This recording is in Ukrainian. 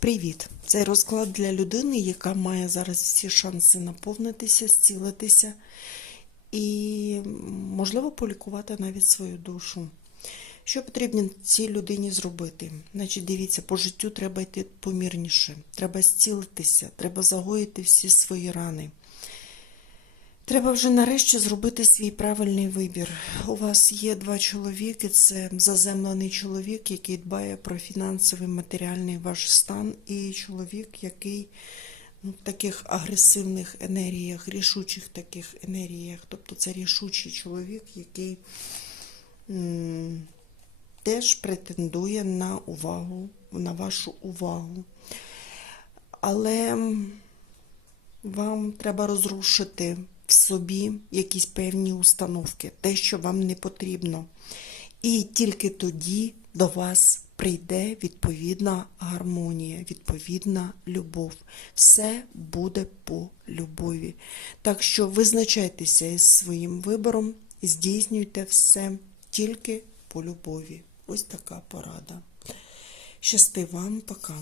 Привіт! Цей розклад для людини, яка має зараз всі шанси наповнитися, зцілитися і, можливо, полікувати навіть свою душу. Що потрібно цій людині зробити? Значить, дивіться, по життю треба йти помірніше, треба зцілитися, треба загоїти всі свої рани. Треба вже нарешті зробити свій правильний вибір. У вас є два чоловіки: це заземлений чоловік, який дбає про фінансовий матеріальний ваш стан, і чоловік, який ну, в таких агресивних енергіях, рішучих таких енергіях. Тобто це рішучий чоловік, який м, теж претендує на увагу, на вашу увагу. Але вам треба розрушити в собі якісь певні установки, те, що вам не потрібно. І тільки тоді до вас прийде відповідна гармонія, відповідна любов. Все буде по любові. Так що визначайтеся із своїм вибором здійснюйте все тільки по любові. Ось така порада. Щасти вам, пока.